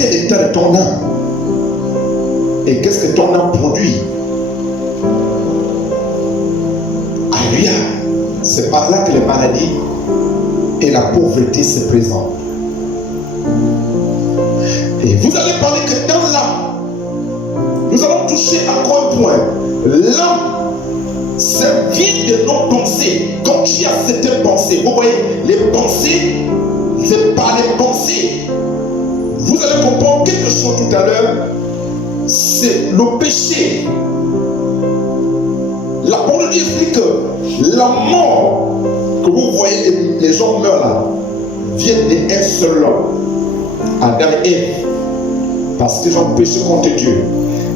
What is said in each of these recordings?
quel est l'état de ton âme? Et qu'est-ce que ton âme produit? Alléluia. C'est par là que les maladies et la pauvreté se présentent. Et vous allez parler que dans l'âme, nous allons toucher encore un point. L'âme, c'est vide de nos pensées. Quand tu as certaines pensées, vous voyez, les pensées, c'est par les pensées. Vous allez comprendre quelque chose tout à l'heure. C'est le péché. La parole de Dieu explique que la mort que vous voyez, les gens meurent là, vient d'un seul homme, Adam et Ève, parce qu'ils ont péché contre Dieu.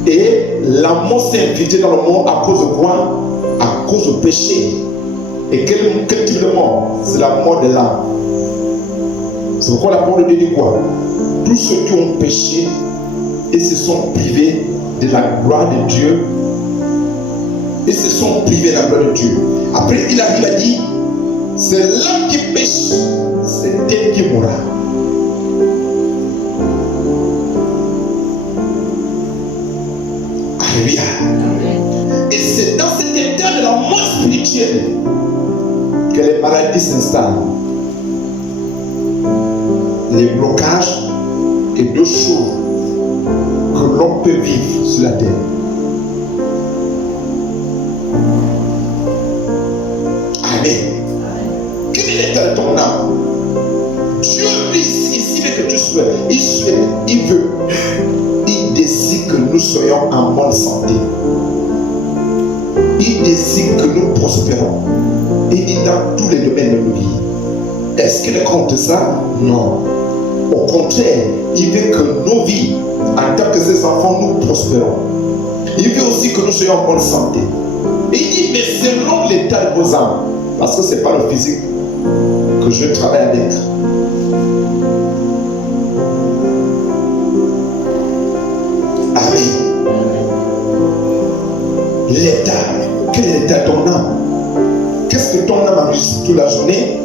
Et la mort s'est invitée dans le monde à cause de quoi? À cause du péché. Et quel type de mort? C'est la mort de l'âme. C'est pourquoi la parole de Dieu dit quoi? Tous ceux qui ont péché et se sont privés de la gloire de Dieu, et se sont privés de la gloire de Dieu. Après, il a dit, c'est l'homme qui pêche, c'est elle qui mourra. Alléluia. Et c'est dans cet état de la mort spirituelle que les maladies s'installent. Les blocages et deux choses que l'on peut vivre sur la terre. Amen. Quel est l'état de ton âme? Dieu, lui, ici veut que tu sois. Il souhaite, il veut, il désire que nous soyons en bonne santé. Il désire que nous prospérons. Il dit dans tous les domaines de nos vies. Est-ce qu'il est contre ça? Non. Au contraire, il veut que nos vies, en tant que ses enfants, nous prospérons. Il veut aussi que nous soyons en bonne santé. Et il dit, mais selon l'état de vos âmes, parce que ce n'est pas le physique que je travaille avec. Amen. L'état, quel est l'état de ton âme? Qu'est-ce que ton âme a réussi toute la journée?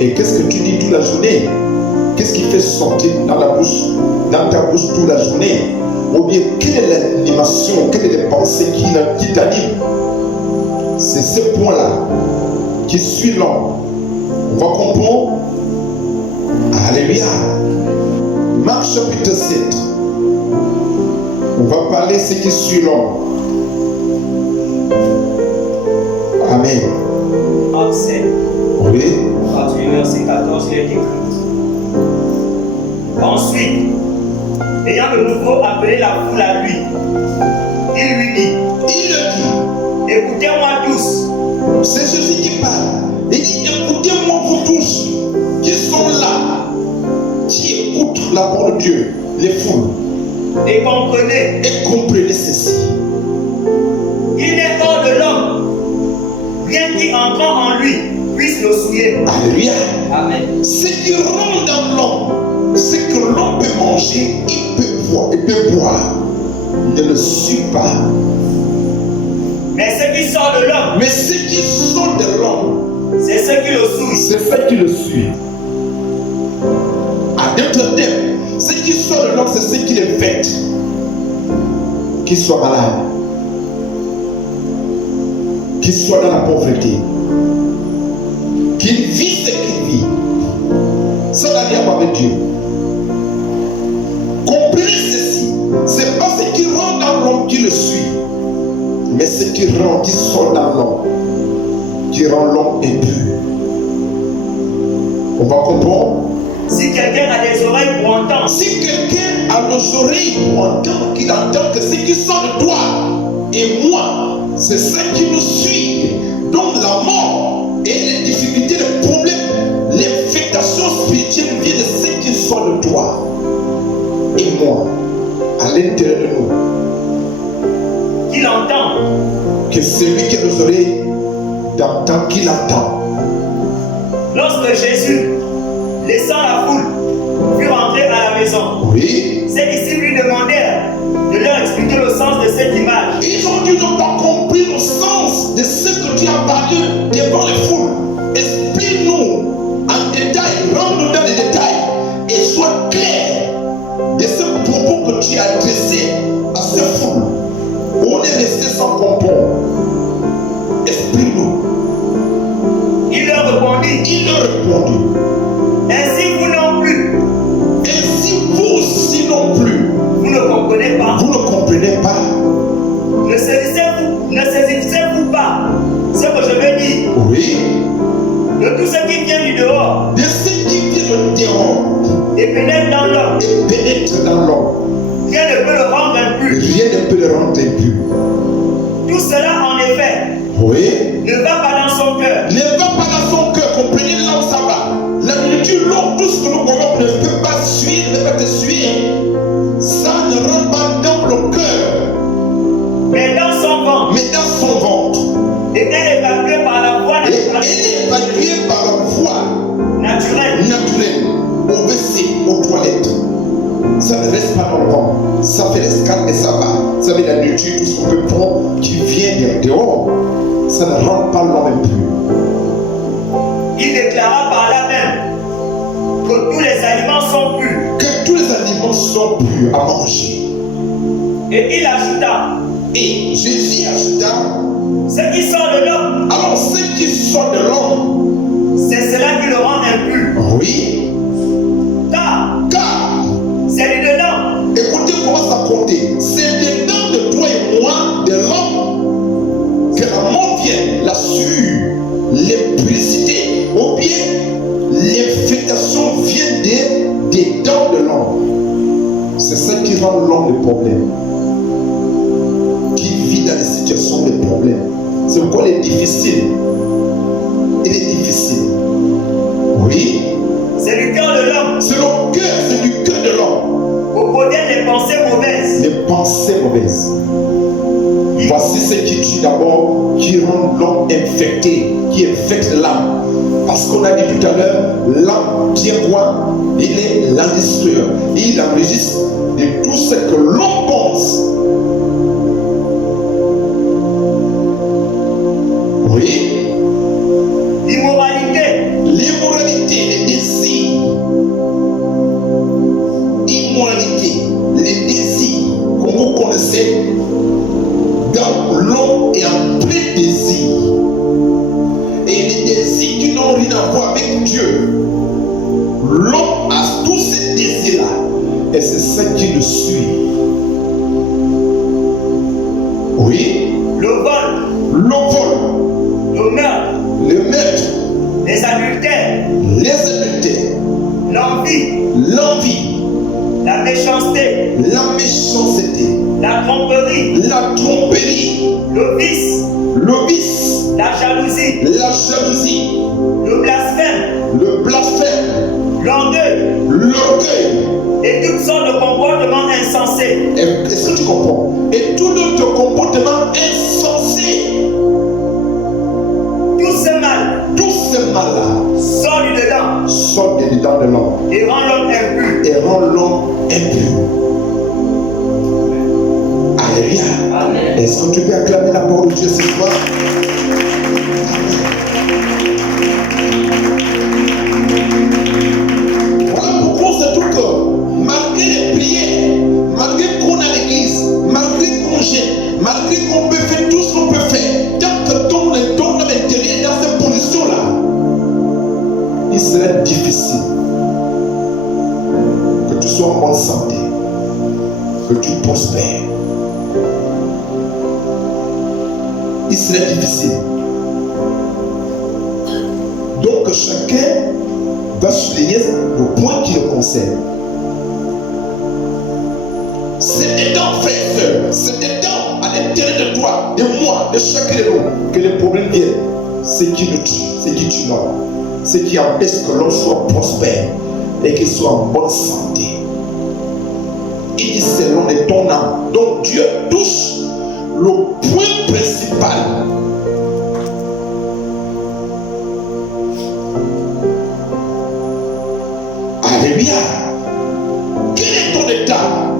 Et qu'est-ce que tu dis toute la journée? Qu'est-ce qui fait sortir dans ta bouche toute la journée? Ou bien, quelle est l'animation, quelles sont les pensées qui t'animent? C'est ce point-là qui suit l'homme. On va comprendre. Alléluia. Marc chapitre 7. On va parler de ce qui suit l'homme. Amen. Marc 7. Oui. 38, verset 14, il est écrit. Ensuite, ayant de nouveau appelé la foule à lui, il lui dit, écoutez-moi tous. C'est Jésus qui parle. Il dit, écoutez-moi vous tous qui sont là, qui écoutent la parole de Dieu, les foules. Et comprenez ceci. Il n'est hors de l'homme rien qui entrant en lui puisse le souiller. Alléluia. Amen. Ce qui rentre dans l'homme, c'est que l'homme peut manger, il peut boire. Ne le suit pas. Mais ce qui sort de l'homme, c'est ce qui le suit. C'est ce qui le suit. À d'autres termes, ce qui sort de l'homme, c'est ce qui le fait. Qu'il soit malade, qu'il soit dans la pauvreté, qu'il vit ce qu'il vit, sans aller avec Dieu. Comprenez ceci, c'est pas ce qui rentre dans l'homme qui le suit, mais ce qui rentre, qui sort dans l'homme, qui rend l'homme impur. On va comprendre. Si quelqu'un a des oreilles pour entendre, si quelqu'un a des oreilles pour entendre, qu'il entend que ce qui sort de toi et moi, c'est ce qui nous suit. Donc la mort et les difficultés, les problèmes, l'infectation spirituelle vient de ce qui sort de toi et moi, à l'intérieur de nous. Qu'il entend. Que celui qui a les oreilles d'entendre, qu'il entend. Lorsque Jésus, laissant la foule, fut rentré à la maison, oui, ses disciples lui demandèrent de leur expliquer le sens de cette image. Ils ont dû n'ont pas compris le sens de ce que tu as parlé devant les foules. Explique-nous en détail, rentre-nous dans les détails et sois clair de ce tu as adressé à cette foule, où on est resté sans comprendre, explique-nous. Il leur répondit, ainsi vous non plus, ainsi vous aussi non plus, vous ne comprenez pas. vous ne comprenez pas. Ne saisissez-vous pas ce que je veux dire? Oui. De tout ce qui vient du dehors, De ce qui vient du dehors et pénètre dans l'homme, et pénètre dans l'homme, rien ne peut le rendre impur. rien ne peut le rendre impur. Tout cela, en effet, Oui. ne va pas dans son cœur. Ne va pas dans son cœur. Comprenez là où ça va. La nourriture, l'eau, tout ce que nous voyons ne peut pas suivre, ne peut pas te suivre. Ça ne rentre pas dans le cœur, Mais dans son ventre, mais dans son ventre. et est évacué par la voie Et elle est évacuée par la voie naturelle. au WC, aux toilettes. Ça ne reste pas dans le ventre. Ça fait l'escale et ça va. Ça fait la nourriture, tout ce qu'on peut prendre qui vient de dehors. Ça ne rend pas l'homme impur. Il déclara par là même que tous les aliments sont purs. Que tous les aliments sont purs à manger. Et il ajouta, Et Jésus ajouta, ce qui sort de l'homme, alors ce qui sort de l'homme, c'est cela qui le rend impur. oui, Car c'est du dedans. écoutez comment ça compte. C'est dedans de toi et moi, de l'homme, que la mort vient, la sueur, l'électricité, ou bien l'infectation vient des dents de l'homme. C'est ça qui rend l'homme le problème. Qui vit dans les situations de problème. C'est pourquoi il est difficile. Il est difficile. Oui. C'est du cœur de l'homme. C'est le cœur, c'est du cœur de l'homme. Où proviennent les pensées mauvaises. Les pensées mauvaises. Voici ce qui tue d'abord, qui rend l'homme infecté, qui infecte l'âme. Parce qu'on a dit tout à l'heure, l'âme tient quoi? Il est l'enregistreur. Il enregistre de tout ce que l'homme pense. Oui. L'immoralité, les désirs. Immoralité, les désirs, comme vous connaissez, dans l'homme est en plein désir. Et les désirs qui n'ont rien à voir avec Dieu, l'homme a tous ces désirs-là. Et c'est ça qui le suit. Oui. Le vol, Le vol, le meurtre, le meurtre, les adultères, l'envie, la méchanceté, la méchanceté, la tromperie, le vice, la jalousie, le blasphème, l'orgueil et toutes sortes de comportements insensés. Est-ce que tu comprends? Et tout notre comportement insensé. Tout ce mal-là sort du dedans de l'homme et rend l'homme impur. Alléluia. Amen. Est-ce que tu peux acclamer la parole de Dieu ce soir? Voilà pourquoi on se trouve que malgré les prières, malgré qu'on a l'église, malgré qu'on gêne, malgré qu'on peut faire tout ce qu'on peut faire, tant que ton à l'intérieur est dans cette position-là, il serait difficile que tu sois en bonne santé, que tu prospères. Il serait difficile. Donc chacun va souligner le point qui le concerne. C'est dedans, frère et soeur, c'est dedans, à l'intérieur de toi, de moi, de chacun de nous, que les problèmes viennent. C'est qui nous tue, c'est qui tue l'homme, c'est qui empêche que l'homme soit prospère et qu'il soit en bonne santé. Il dit c'est l'homme de ton âme. Donc Dieu touche le point principal. Alléluia. Quel est ton état?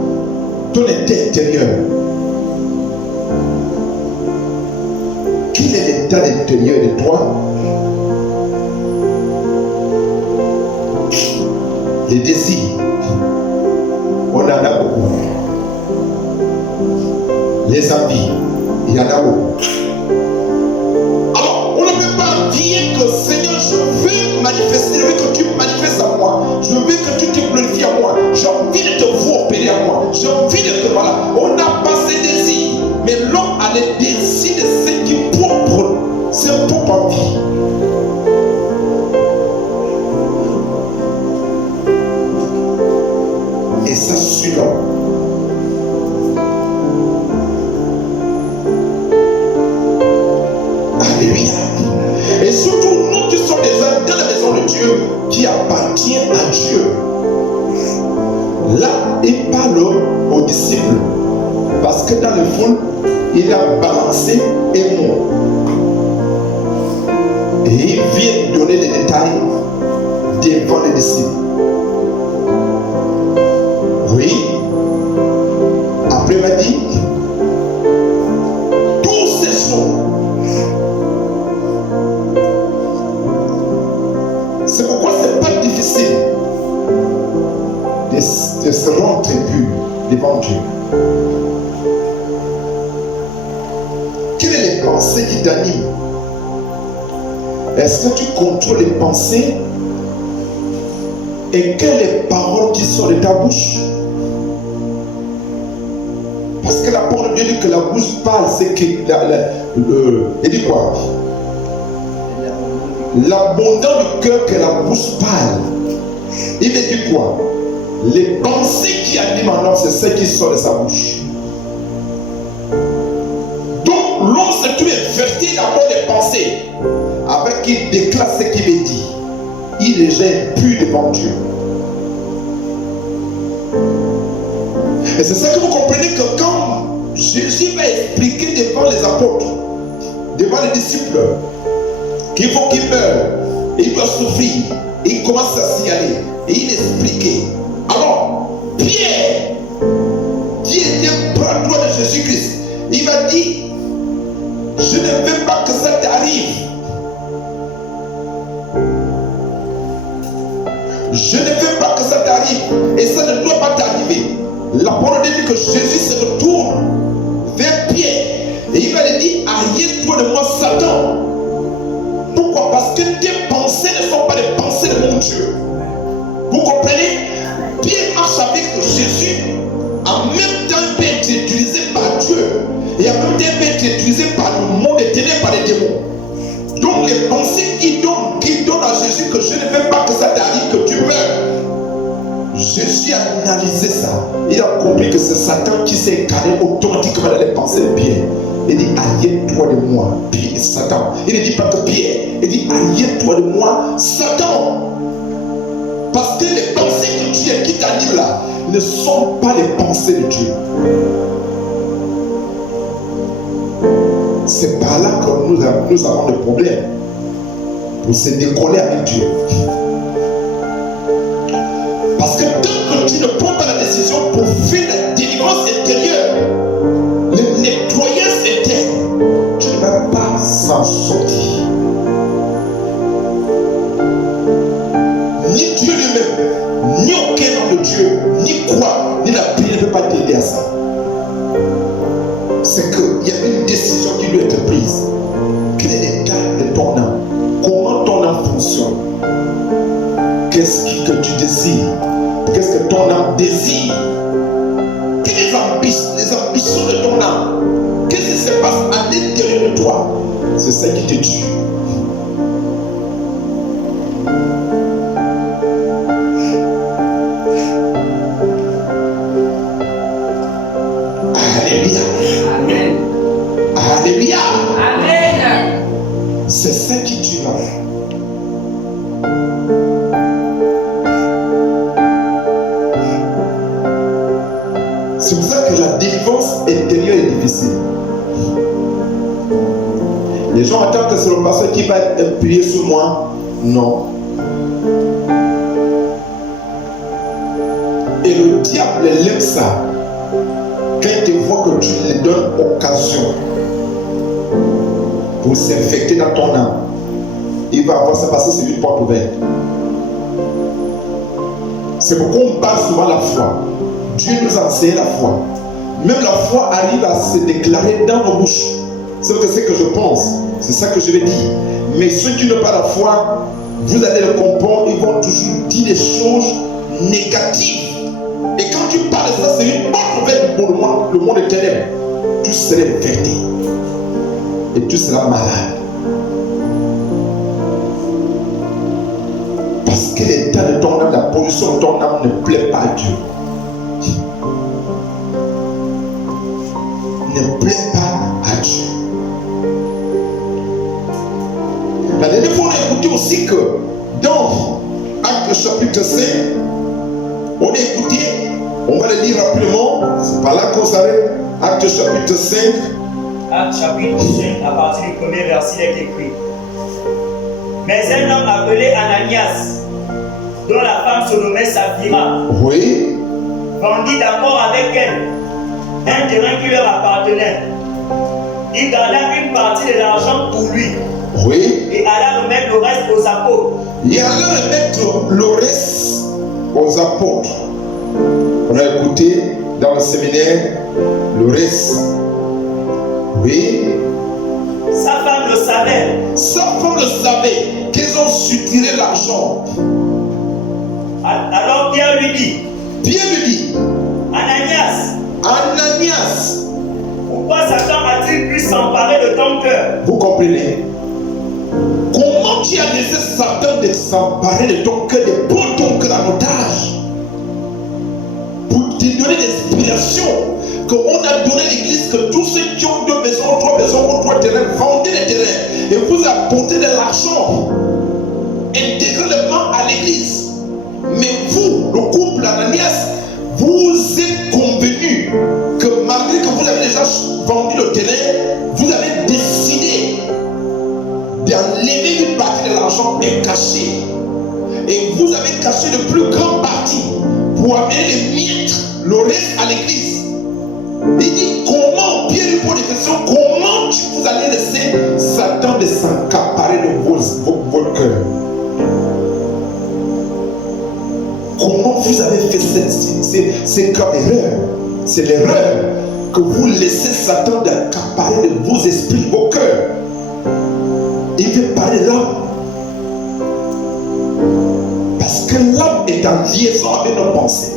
Ton état intérieur. Quel est l'état intérieur de toi? Les désirs. On en a beaucoup. Les envies, il y en a beaucoup. Alors, on ne peut pas envier que Seigneur, je veux manifester, je veux que tu manifestes à moi, je veux que tu te glorifies à moi, j'ai envie de te voir opérer à moi, j'ai envie de te voilà. On n'a pas ces désirs, mais l'homme a les désirs de ce qui est propre, c'est propre envie. Et ça suit l'homme. Et surtout, nous qui sommes déjà dans la maison de Dieu, qui appartient à Dieu. Là, il parle aux disciples. Parce que dans le foule, il a balancé un mot. Et il vient donner les détails devant les disciples. Oui. Après, il m'a dit, tous ces choses. C'est pourquoi c'est pas difficile de se rendre pur devant Dieu. Quelles sont les pensées qui t'animent? Est-ce que tu contrôles les pensées? Et quelles sont les paroles qui sortent de ta bouche? Parce que la parole de Dieu dit que la bouche parle, c'est que il dit quoi? L'abondance du cœur que la bouche parle. Il me dit quoi? Les pensées qui animent un homme, c'est celles qui sortent de sa bouche. Donc, l'homme se trouve verti d'abord des pensées, avec qu'il déclare ce qu'il veut dire. Il est déjà impur devant Dieu. Et c'est ça que vous comprenez que quand Jésus va expliquer devant les apôtres, devant les disciples, qu'il faut qu'il meure, et il doit souffrir, et il commence à signaler, et il expliquait. Alors, Pierre, qui était bras droit de Jésus-Christ, il va dire, je ne veux pas que ça t'arrive. Je ne veux pas que ça t'arrive, et ça ne doit pas t'arriver. La parole dit que Jésus se retourne vers Pierre, et il va lui dire, arrête-toi de moi, Satan. Pourquoi? Parce que tes pensées ne sont pas les pensées de mon Dieu. Vous comprenez? Pierre marche avec Jésus. En même temps, il peut être utilisé par Dieu. Et en même temps, il peut être utilisé par le monde et tenu par les démons. Donc, les pensées qu'il donne à Jésus, que je ne veux pas que ça t'arrive, que tu meurs. Jésus a analysé ça. Il a compris que c'est Satan qui s'est incarné automatiquement dans les pensées de Pierre. Il dit, arrête-toi de moi, Pierre, Satan. Il ne dit pas que Pierre, il dit, arrête-toi de moi, Satan. Parce que les pensées que tu as qui t'animent là ne sont pas les pensées de Dieu. C'est par là que nous avons des problèmes pour se décoller avec Dieu. Parce que tant que tu ne prends pas la décision pour faire la délivrance intérieure, le nettoyage interne, tu ne vas pas s'en sortir. Ni Dieu lui-même, ni aucun homme de Dieu, ni quoi, ni la prière ne peut pas t'aider à ça. C'est qu'il y a une décision qui doit être prise. Quel est l'état de ton âme? Comment ton âme fonctionne? Qu'est-ce que tu désires? Qu'est-ce que ton âme désire? Quelles sont les ambitions de ton âme? Qu'est-ce qui se passe à l'intérieur de toi? C'est ça qui te tue. Alléluia. Amen. Alléluia. Amen. C'est ça qui tue l'âme. C'est pour ça que la délivrance intérieure est difficile. Les gens attendent que c'est le pasteur qui va prier sur moi. Non. Et le diable aime ça. Quand il te voit que tu lui donnes occasion pour s'infecter dans ton âme, il va avoir ça parce que c'est une porte ouverte. C'est pourquoi on parle souvent la foi. Dieu nous enseigne la foi. Même la foi arrive à se déclarer dans nos bouches. C'est ce que je pense. C'est ça que je vais dire. Mais ceux qui n'ont pas la foi, vous allez le comprendre, ils vont toujours dire des choses négatives. Et quand tu parles de ça, c'est une bonne nouvelle pour le monde des ténèbres. Tu seras infecté. Et tu seras malade. Parce que l'état de ton âme, la position de ton âme ne plaît pas à Dieu. Ne plaît pas à Dieu. La dernière fois, on a écouté aussi que dans Actes chapitre 5, on a écouté, on va le lire rapidement, c'est pas là qu'on s'arrête. Actes chapitre 5. Actes chapitre 5, à partir du premier verset, il est écrit. Mais un homme appelé Ananias, dont la femme se nommait Saphira, Oui. vendit d'accord avec elle un terrain qui leur appartenait. Il garda une partie de l'argent pour lui. Oui. Et alla remettre le reste aux apôtres. Il alla remettre le reste aux apôtres. On a écouté dans le séminaire le reste. Oui. Sa femme le savait. Sa femme le savait qu'ils ont suturé l'argent. Alors Pierre lui dit, Ananias, pourquoi Satan a-t-il pu s'emparer de ton cœur? Vous comprenez? Comment tu as laissé Satan de s'emparer de ton cœur, de prendre ton cœur en otage pour te donner l'inspiration qu'on a donné à l'église que tous ceux qui ont 2 maisons, 3 maisons, 3 terrains, vendez les terrains et vous apportez de l'argent intégralement à l'église. Mais vous, le couple Ananias, vous êtes convenus que malgré que vous avez déjà vendu le terrain, vous avez décidé d'enlever une partie de l'argent et cacher. Et vous avez caché le plus grand parti pour amener les miettes, le reste à l'église. Il dit comment, Pierre lui pose des questions, comment vous allez laisser Satan de s'accaparer de votre cœur? Comment vous avez fait c'est comme erreur. C'est l'erreur que vous laissez Satan d'accaparer de vos esprits, vos cœurs. Il veut parler de l'âme. Parce que l'âme est en liaison avec nos pensées.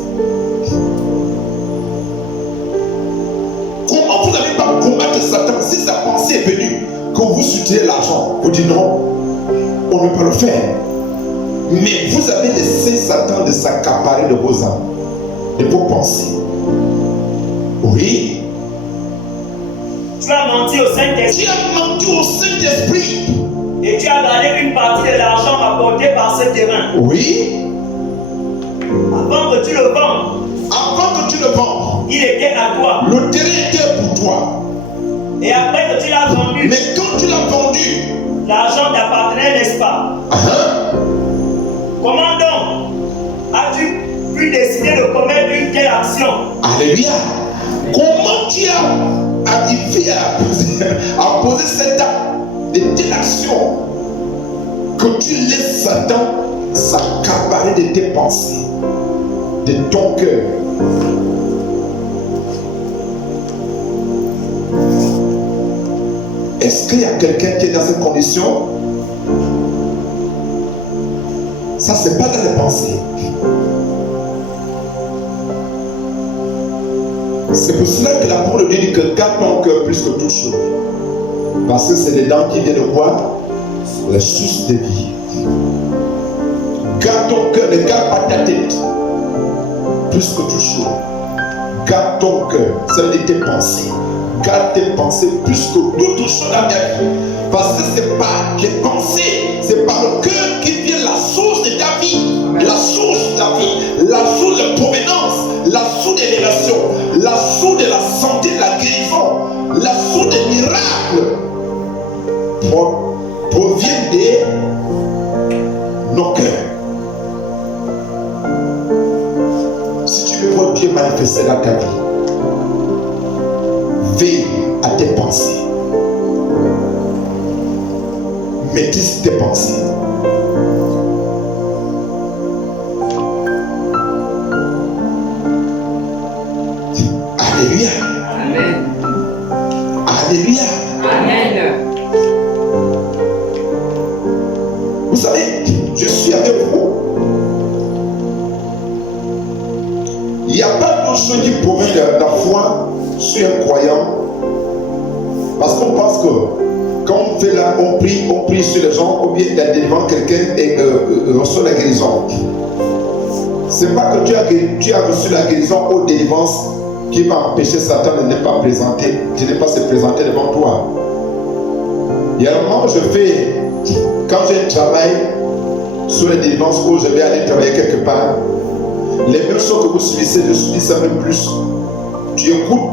Comment vous n'avez pas combattre Satan si sa pensée est venue que vous soutenez l'argent? Vous dites non, on ne peut pas le faire. Mais vous avez laissé Satan de s'accaparer de vos âmes, de vos pensées. Oui. Tu as menti au Saint-Esprit. Tu as menti au Saint-Esprit. Et tu as gardé une partie de l'argent apporté par ce terrain. Oui. Avant que tu le vendes. Avant que tu le vendes. Il était à toi. Le terrain était pour toi. Et après que tu l'as vendu. Mais quand tu l'as vendu. L'argent t'appartenait, n'est-ce pas? Comment donc as-tu pu décider de commettre une telle action? Alléluia. Comment tu as arrivé à poser cette acte de telle action que tu laisses Satan s'accaparer de tes pensées, de ton cœur? Est-ce qu'il y a quelqu'un qui est dans cette condition? Ça, c'est pas dans les pensées. C'est pour cela que la parole de Dieu dit que garde ton cœur plus que toute chose. Parce que c'est dedans qui vient de quoi? La source de vie. Garde ton cœur, ne garde pas ta tête. Plus que toute chose. Garde ton cœur, ça veut dire tes pensées. Garde tes pensées plus que toute chose dans ta vie. Parce que c'est par les pensées, c'est par le cœur qui vient la source de ta vie. La source de ta vie, la source de provenance, la source des relations, la source de la santé, de la guérison, la source des miracles provient de nos cœurs. Si tu veux voir Dieu manifester dans ta vie, veille à tes pensées. Maîtrise tes pensées. Alléluia. Vous savez, je suis avec vous. Il n'y a pas de chose qui provient de la foi sur un croyant. Parce qu'on pense que quand on fait là, on prie sur les gens, ou bien devant quelqu'un et reçoit la guérison. Ce n'est pas que tu as reçu la guérison aux délivrances qui va empêcher Satan de ne pas se présenter devant toi. Il y a un moment où quand j'ai un travail sur les délivrances où je vais aller travailler quelque part, les mêmes choses que vous subissez, je subis ça même plus. Tu écoutes,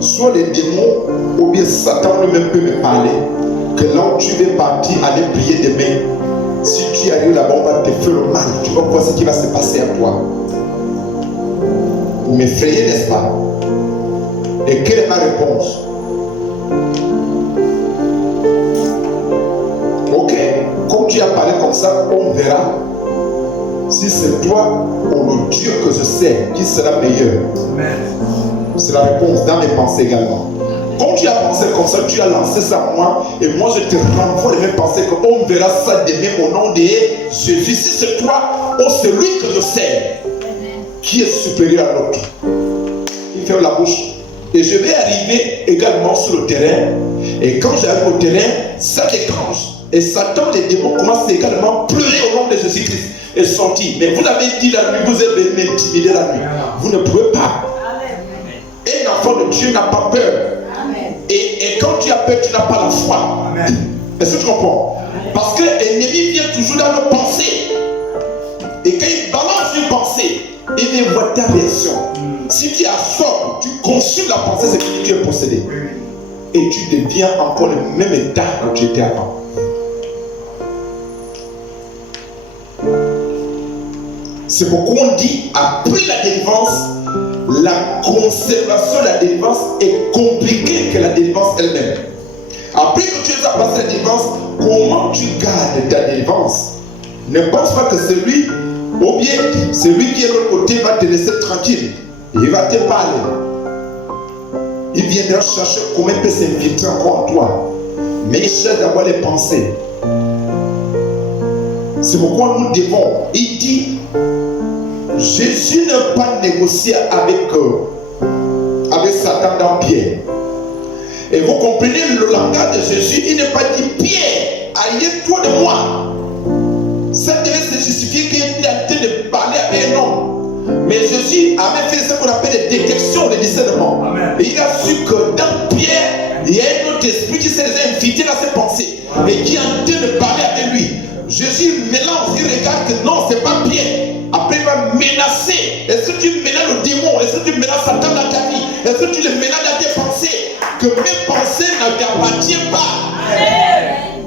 soit les démons ou bien Satan lui-même peut me parler, que là où tu veux partir, aller prier demain, si tu arrives là-bas, on va te faire le mal. Tu vas voir ce qui va se passer à toi. Vous m'effrayez, n'est-ce pas? Et quelle est ma réponse? Ok, comme tu as parlé comme ça, on verra si c'est toi ou le Dieu que je sais qui sera meilleur. C'est la réponse dans mes pensées également. Quand tu as pensé comme ça, tu as lancé ça à moi, et moi je te renvoie les mêmes pensées qu'on verra ça demain au nom de Jésus. Si c'est toi ou celui que je sais qui est supérieur à l'autre, il ferme la bouche. Et je vais arriver également sur le terrain. Et quand j'arrive au terrain, ça déclenche. Et Satan, les démons commencent également à pleurer au nom de Jésus-Christ et sortir. Mais vous avez dit la nuit, vous avez m'intimider la nuit. Vous ne pouvez pas. Un enfant de Dieu n'a pas peur. Et quand tu as peur, tu n'as pas la foi. Est-ce que tu comprends? Parce que l'ennemi vient toujours dans nos pensées. Et quand il balance une pensée, il vient voir ta réaction. Si tu absorbes, tu consumes la pensée, c'est que tu es possédé. Et tu deviens encore le même état que tu étais avant. C'est pourquoi on dit, après la délivrance, la conservation de la délivrance est compliquée que la délivrance elle-même. Après que tu as passé la délivrance, comment tu gardes ta délivrance? Ne pense pas que celui, ou bien celui qui est de l'autre côté va te laisser tranquille. Il va te parler. Il viendra chercher comment il peut s'infiltrer encore en toi. Mais il cherche d'abord les pensées. C'est pourquoi nous devons, il dit, Jésus n'a pas négocié avec Satan dans Pierre. Et vous comprenez le langage de Jésus, il n'est pas dit Pierre, aïe-toi de moi. Ça devait se justifier qu'il est en train de parler avec un homme. Mais Jésus avait fait ce qu'on appelle des détections, des discernements. Et il a su que dans Pierre, il y a un autre esprit qui s'est déjà infiltré dans ses pensées et qui est en train de parler avec lui. Jésus mélange, il regarde que non, c'est pas Pierre. Après, il va menacer. Est-ce que tu menaces le démon? Est-ce que tu menaces Satan dans ta vie? Est-ce que tu le menaces dans tes pensées? Que mes pensées ne t'appartiennent pas. Amen.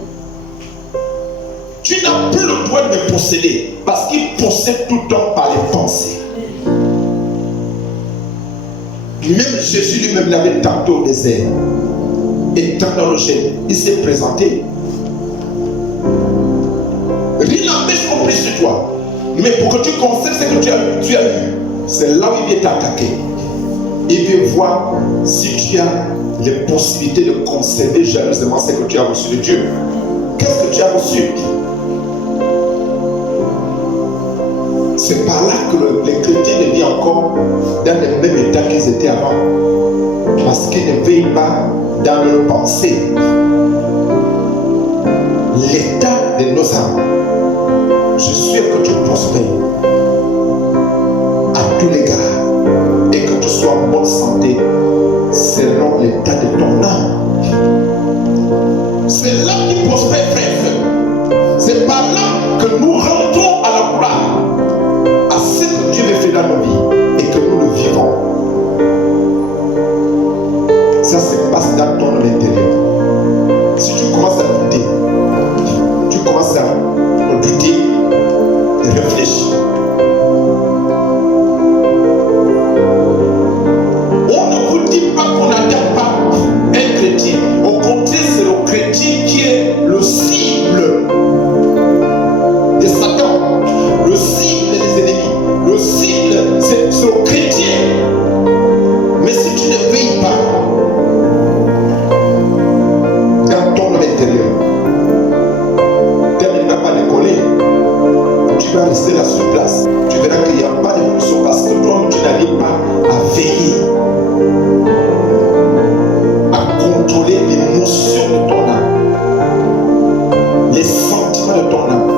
Tu n'as plus le droit de me posséder parce qu'il possède tout le temps par les pensées. Même Jésus lui-même l'avait tenté au désert. Étant dans le gène, il s'est présenté. Rien n'empêche qu'on prie sur toi. Mais pour que tu conserves ce que tu as eu, c'est là où il vient t'attaquer. Il veut voir si tu as les possibilités de conserver jalousement ce que tu as reçu de Dieu. Qu'est-ce que tu as reçu? C'est par là que les chrétiens deviennent encore dans le même état qu'ils étaient avant. Parce qu'ils ne veillent pas dans leur pensée. L'état de nos âmes. Je suis que tu prospères à tous les gars et que tu sois en bonne santé selon l'état de ton âme. C'est là qu'il prospère, frère. C'est par là que nous rentrons à la gloire, à ce que Dieu veut faire dans nos vies et que nous le vivons. Ça se passe dans ton intérieur. Si tu commences à douter, tu commences à douter, réfléchis. On ne vous dit pas qu'on n'attaque pas un chrétien. Au contraire, c'est le chrétien qui est le cible de Satan, le cible des ennemis. Le cible, c'est le chrétien. Mais si tu ne veilles pas dans ton intérieur, tes place, tu verras qu'il n'y a pas d'évolution parce que toi, tu n'arrives pas à veiller, à contrôler l'émotion de ton âme, les sentiments de ton âme.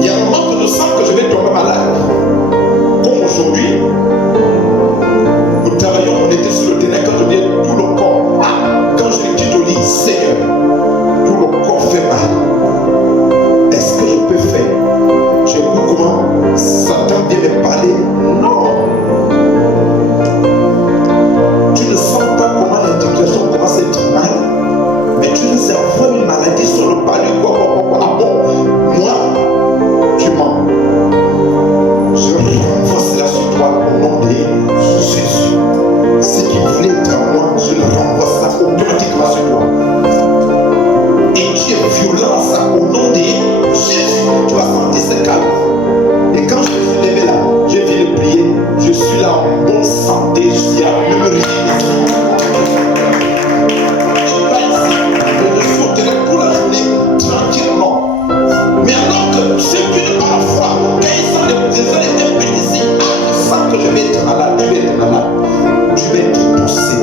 Il y a un moment que je sens que je vais tomber malade. Comme aujourd'hui, nous travaillons, on était sur le terrain, quand je viens, tout le corps. Quand je quitte au lit, Seigneur, tout le corps fait mal. Est-ce que je peux faire? J'ai vu comment Satan vient me parler. Non. Tu ne sens pas comment l'intégration commence à être mal, mais tu nous envoies une maladie sur le pas du corps. Ah bon? Moi, tu mens. Je renvoie cela sur toi au nom de Jésus. Ce qui voulait être en moi, je le renvoie ça automatiquement sur toi. Et tu es violent ça au nom de Jésus. Tu vas sentir ce calme. Et quand je suis levé là, je viens de prier, je suis là en bonne santé, je suis à même rien. Je suis au terrain toute la journée tranquillement. Mais alors que ceux qui n'ont pas la foi, quand ils sont les impédicés, je sens que je vais être malade, je vais être malade. Tu vas être poussé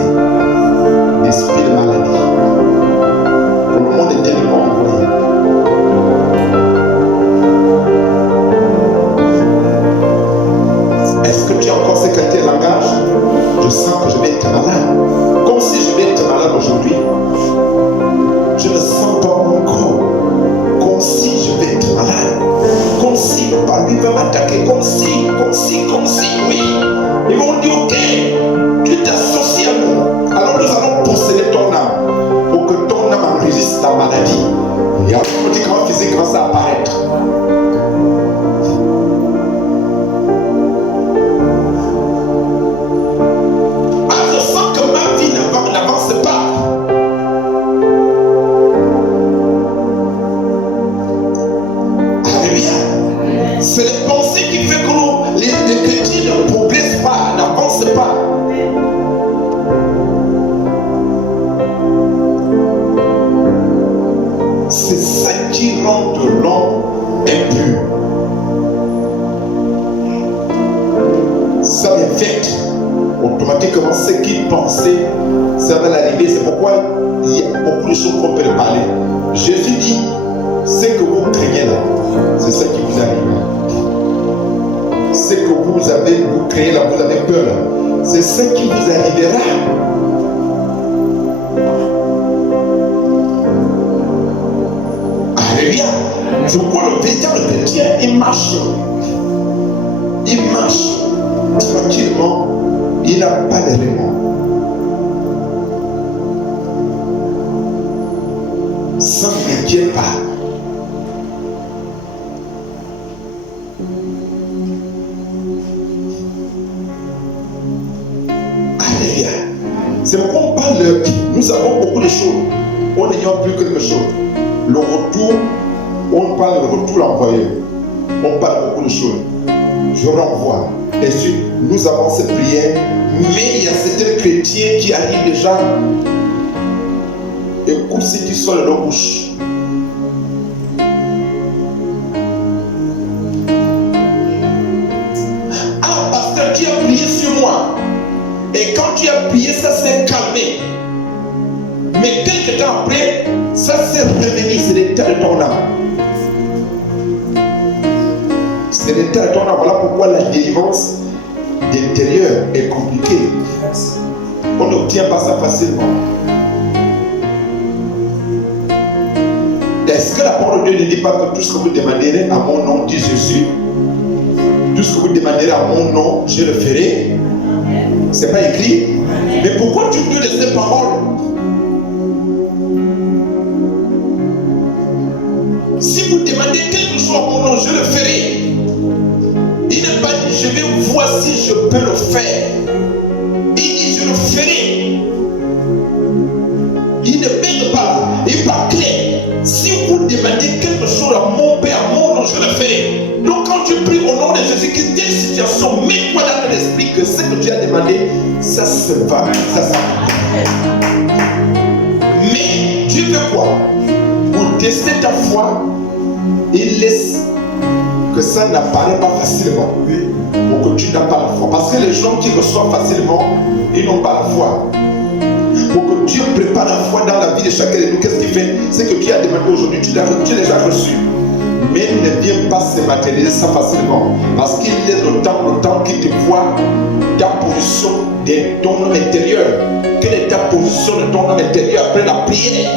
d'esprit de maladie. Le monde est tellement envoyé. Est-ce que tu as encore ces qualités de langage? Je sens que je vais être malade. Comme si je vais être malade aujourd'hui. Je ne sens pas mon corps. Comme si je vais être malade. Comme si par lui va m'attaquer. Comme si, oui. Ils vont dire, ok, tu t'associes à nous. Alors nous allons posséder ton âme. Pour que ton âme enregistre la maladie. Et automatiquement, physiquement, ça apparaître. Je sens que ma vie n'avance pas. Alléluia. C'est les pensées qui font que nous, les chrétiens ne progressent pas, n'avancent pas. C'est ça qui rend de l'homme impur. Ça m'infecte. Automatiquement, ce qu'il pensait, ça va l'arriver. C'est pourquoi il y a beaucoup de choses qu'on peut parler. Jésus dit, ce que vous craignez là, c'est ça qui vous arrive. Ce que vous craignez là, vous avez peur là, c'est ce qui vous arrivera. Alléluia. Je vois le véritable chrétien, il marche tranquillement, il n'a pas de remords. Ça ne m'inquiète pas. Alléluia. C'est pourquoi on parle, nous avons beaucoup de choses. On n'ayant plus quelque chose. Le retour, on parle de retour envoyé. On parle beaucoup de choses. Je renvoie. Et ensuite, nous avons cette prière. Mais il y a certains chrétiens qui arrivent déjà. Écoute ce qui sort de leur bouche. Ah, pasteur, tu as prié sur moi. Et quand tu as prié, ça s'est calmé. Mais quelques temps après, ça s'est revenu. C'est l'état de ton âme. C'est l'état de ton âme. Voilà pourquoi la délivrance d'intérieur est compliquée. On n'obtient pas ça facilement. Est-ce que la parole de Dieu ne dit pas que tout ce que vous demanderez à mon nom, dit Jésus, tout ce que vous demanderez à mon nom, je le ferai? C'est pas écrit? Mais pourquoi tu veux laisser paroles? Si vous demandez quelque chose à mon nom, je le ferai. Il n'est pas dit, je vais voir si je peux le faire. Il dit, je le ferai. Il ne baigne pas. Il parle clair. Si vous demandez quelque chose à mon Père, à mon nom, je le ferai. Donc quand tu pries au nom de Jésus-Christ, telle situation, mets-toi dans ton esprit que ce que tu as demandé, ça se va, ça s'arrête. Mais Dieu veut quoi? Pour tester ta foi, il laisse que ça n'apparaît pas facilement. Pour que tu n'as pas la foi. Parce que les gens qui reçoivent facilement, ils n'ont pas la foi. Pour que Dieu prépare la foi dans la vie de chacun de nous, qu'est-ce qu'il fait? C'est que tu as demandé aujourd'hui, tu l'as déjà reçu. Mais il ne vient pas se matérialiser ça facilement. Parce qu'il est le temps qu'il te voit ta position de ton homme intérieur. Quelle est ta position de ton homme intérieur après la prière?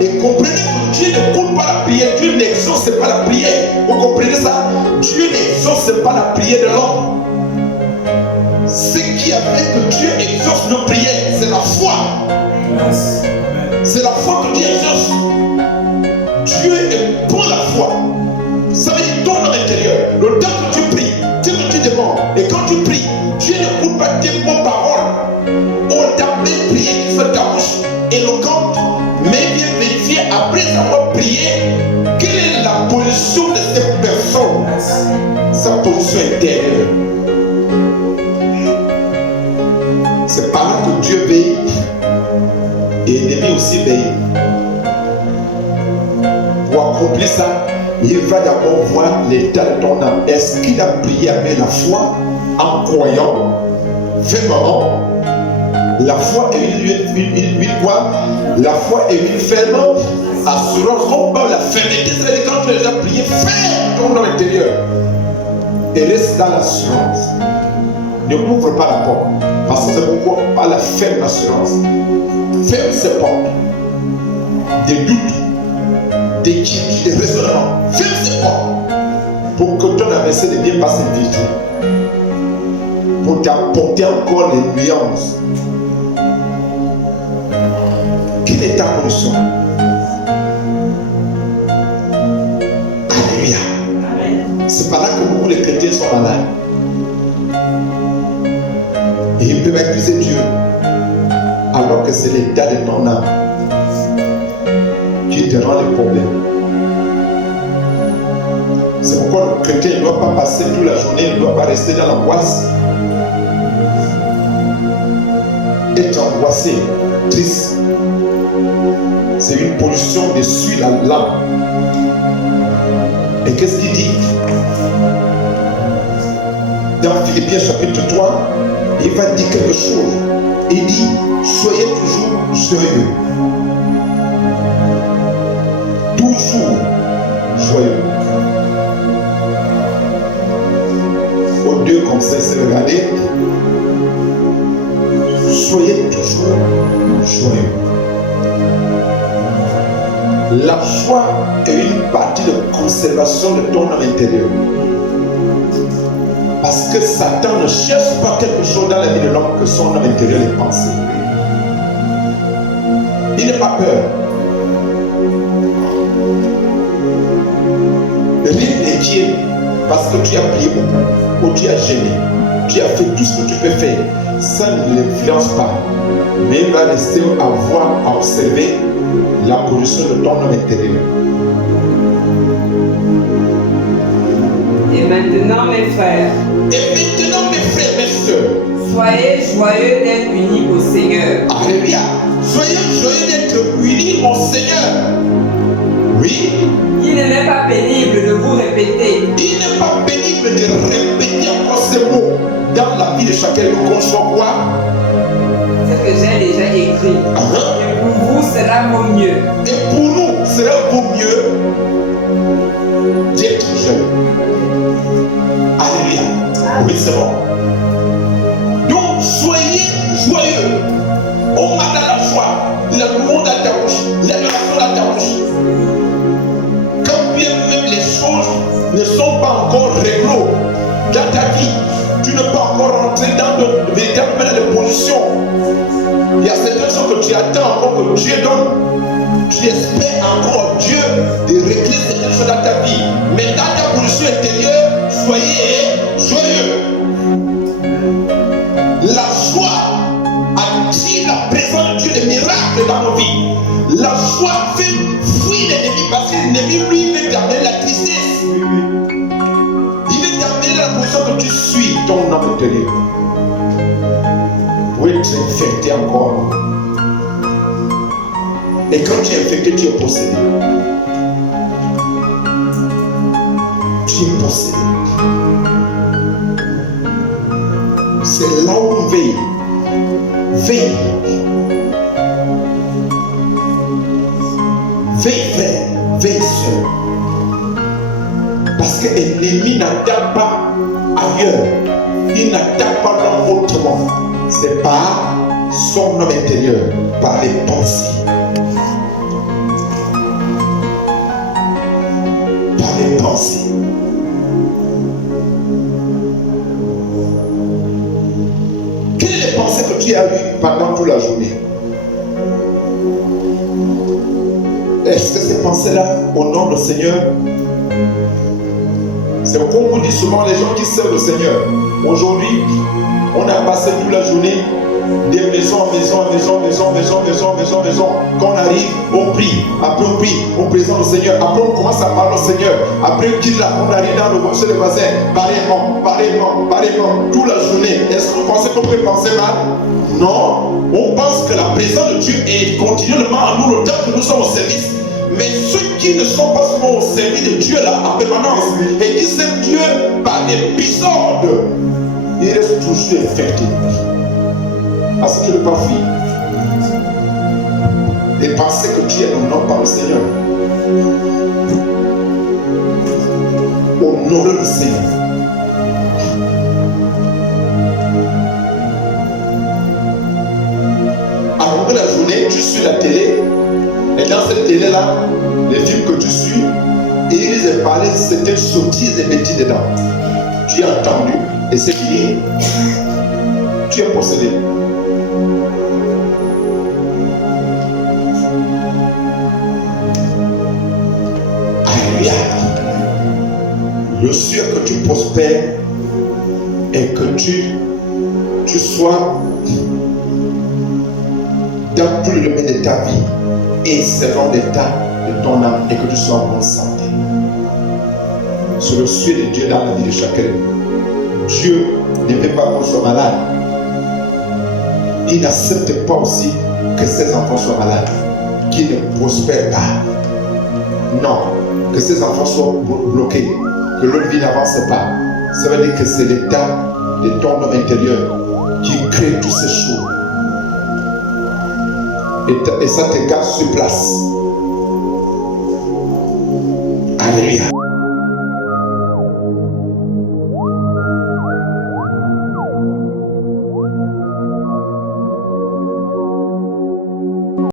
Et comprenez que Dieu ne compte pas la prière, Dieu n'exauce pas la prière. Vous comprenez ça? Dieu n'exauce pas la prière de l'homme. Ce qui a fait que Dieu exauce nos prières, c'est la foi. C'est la foi que Dieu exauce. Dieu est pour la foi. Ça veut dire ton homme intérieur. Le temps que tu pries, ce que tu demandes, et quand tu pries, Dieu ne coupe pas tes bonnes paroles. On t'a même prié qui fait ta bouche éloquente, mais bien vérifier après avoir prié quelle est la position de cette personne, sa position intérieure. C'est par là que Dieu veille et l'ennemi aussi veille. Pour accomplir ça, il va d'abord voir l'état de ton âme. Est-ce qu'il a prié avec la foi en croyant fermement? La foi est une quoi? La foi est une ferme assurance. On parle de la fermeté, c'est-à-dire quand tu as déjà prié, ferme ton homme intérieur et reste dans l'assurance. Ne m'ouvre pas la porte. Parce que c'est pourquoi on parle de la ferme assurance. Ferme ses portes. Des doutes, des quittes, des raisonnements. Ferme ses portes. Pour que ton adversaire ne vienne pas s'infiltrer. Pour t'apporter encore les nuances. Quelle est ta position? Alléluia. C'est par là que beaucoup de chrétiens sont malades. Et ils peuvent accuser Dieu alors que c'est l'état de ton âme qui te rend les problèmes. C'est pourquoi le chrétien ne doit pas passer toute la journée, il ne doit pas rester dans l'angoisse, être angoissé, triste. C'est une pollution dessus l'âme. Et qu'est-ce qu'il dit? Dans Philippiens chapitre 3, il va dire quelque chose. Il dit, soyez toujours joyeux. Toujours joyeux. Au 2 comme ça, c'est regarder. Soyez toujours joyeux. La joie est une partie de conservation de ton âme intérieur. Parce que Satan ne cherche pas quelque chose dans la vie de l'homme que son âme intérieur est pensé. Il n'a pas peur. Rien n'est Dieu parce que tu as prié beaucoup, ou tu as gêné, tu as fait tout ce que tu peux faire. Ça ne l'influence pas. Mais il va rester à observer la position de ton homme intérieur. Et maintenant, mes frères, mes soeurs, soyez joyeux d'être unis au Seigneur. Alléluia. Soyez joyeux d'être unis au Seigneur. Oui. Il n'est pas pénible de vous répéter. Il n'est pas pénible de répéter encore ces mots dans la vie de chacun de nous. Qu'on soit quoi? C'est que j'ai déjà écrit. Et pour vous, cela vaut mieux. Et pour nous, cela vaut mieux d'être joyeux. Alléluia. Oui, c'est bon. Donc, soyez joyeux. On m'a dans la joie. Le monde à ta bouche. L'adoration à ta bouche. Quand bien même les choses ne sont pas encore réglo dans ta vie, tu ne peux pas encore rentrer dans de véritables positions. Il y a certaines choses que tu attends encore que Dieu donne. Tu espères encore Dieu de régler certaines choses dans ta vie. Mais dans ta position intérieure, soyez joyeux. La joie attire la présence de Dieu, des miracles dans nos vies. La joie fait fuir l'ennemi parce que l'ennemi, lui, veut t'amener la tristesse. Il veut t'amener la position que tu suis ton âme intérieur. Pour être infecté encore. Et quand tu es infecté, tu es possédé. tu es possédé. C'est là où on veille. Veille. Veille frère, veille sœur. Parce que l'ennemi n'attaque pas ailleurs. Il n'attaque pas l'homme autrement. C'est par son homme intérieur, par les pensées. Par les pensées. Quelles sont les pensées que tu as eues pendant toute la journée? Est-ce que ces pensées-là honorent le Seigneur? C'est pourquoi on vous dit souvent, les gens qui servent le Seigneur, aujourd'hui, on a passé toute la journée des maisons en maison, quand on arrive, on prie, après on présente le Seigneur, après on commence à parler au Seigneur, après on arrive dans le voisin, le voisin, pareillement, toute la journée. Est-ce que vous pensez qu'on peut penser mal? Non, on pense que la présence de Dieu est continuellement en nous le temps que nous sommes au service. Mais ceux qui ne sont pas souvent au service de Dieu là, en permanence, et qui s'aiment Dieu par épisode, ils restent toujours infectés. Parce que tu ne veux pas fuir. Les pensées que tu es honoré par le Seigneur. Honorer le Seigneur. À l'heure de la journée, tu suis la télé. Et dans cette télé-là, les films que tu suis, ils ont parlé de certaines sottises et bêtises dedans. Tu as entendu et c'est fini. Tu es possédé. Alléluia. Le sûr que tu prospères et que tu sois dans tout le domaine de ta vie et selon l'état de ton âme et que tu sois en bonne santé. C'est le souhait de Dieu dans la vie de chacun. Dieu ne veut pas qu'on soit malade. Il n'accepte pas aussi que ses enfants soient malades, qu'ils ne prospèrent pas. Non, que ses enfants soient bloqués, que leur vie n'avance pas. Ça veut dire que c'est l'état de ton homme intérieur qui crée toutes ces choses. Et ça te garde sur place. Alléluia.